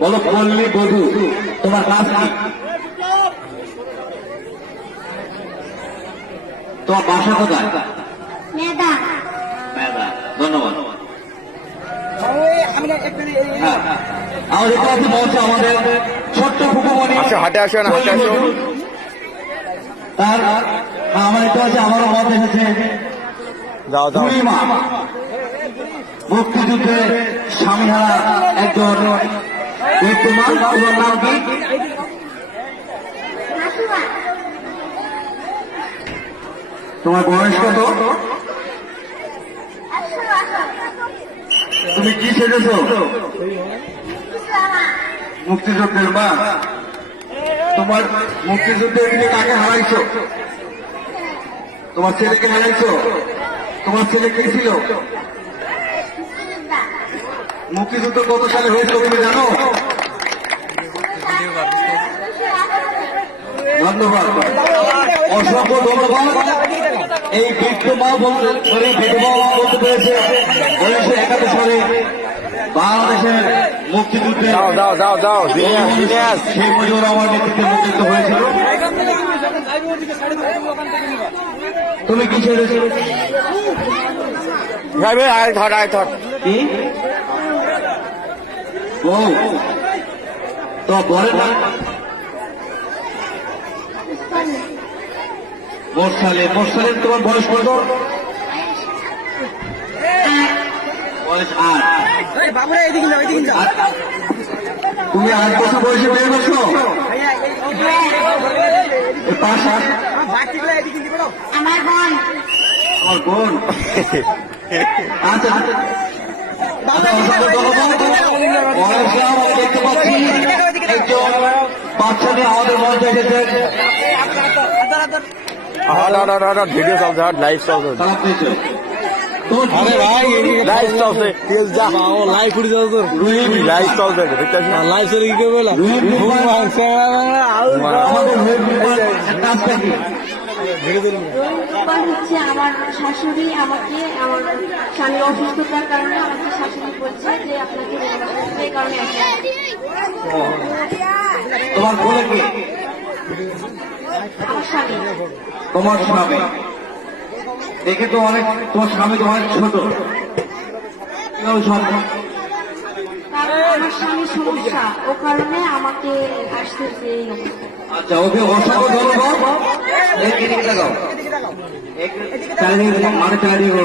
বলো পল্লী বধূ তোমার কাজ কি? তোমার বাসা কোথায়? মেদা। মেদা, ধন্যবাদ। আমাদের কাছে পৌঁছে আমাদের ছোট্ট ফুকুমণি। আচ্ছা, হাটে আসেন, হাটে আসুন। তার আমার একটু আছে, আমারও মত এসেছে। যাও যাও। পূর্ণিমা মুক্তিযুদ্ধে স্বামীহারা একজন বিদ্যমান, তোমার নাম কি? তোমার বয়স কত? তুমি কি সেজেছ? মুক্তিযুদ্ধের মা। তোমার মুক্তিযুদ্ধে তুমি কাকে হারাইছো? তোমার ছেলেকে হারাইছো? তোমার ছেলে কে ছিল? মুক্তিযুদ্ধ কত সালে হয়েছিল তুমি জানো? ধন্যবাদ, অসংখ্য ধন্যবাদ। এই বৃদ্ধ মা বলতে বলতে পেরেছে 1971 সালে বাংলাদেশের মুক্তিযুদ্ধে সেই মুজিবুর রহমান নেতৃত্বে মুক্তিযুদ্ধ হয়েছিল। তুমি কি ছেড়েছো? কি বউ তো বলে না? মোরসালে তোমার বয়স কত? বয়স 8। তুমি 8 বছর বয়সে বিয়ে করছো? 5 8। আমার বোন। আমার বোন। আচ্ছা আচ্ছা, দেখতে পাচ্ছি একজন বাচ্চা নিয়ে আমাদের মঞ্চে এসেছেন। ভিডিও চলছে, লাইভ চলছে। আরে ভাই, লাইভ চলছে, লাইভ ফুটে যাচ্ছে, লাইভ চলছে, লাইভ চলে কি করবে? হচ্ছে আমার শাশুড়ি আমাকে, আমার স্বামীর অসুস্থতার কারণে আমাকে শাশুড়ি বলছে যে আপনাকে এই কারণে তোমার বলে কি? আমার স্বামী। তোমার স্বামী দেখে তো অনেক, তোমার স্বামী তো অনেক ছোট। আমার স্বামীর সমস্যা, ও কারণে আমাকে আসতে এই অবস্থা। আচ্ছা, ওকে অসংখ্য ধন্যবাদ। চারিদিকে মানে চারিদিকে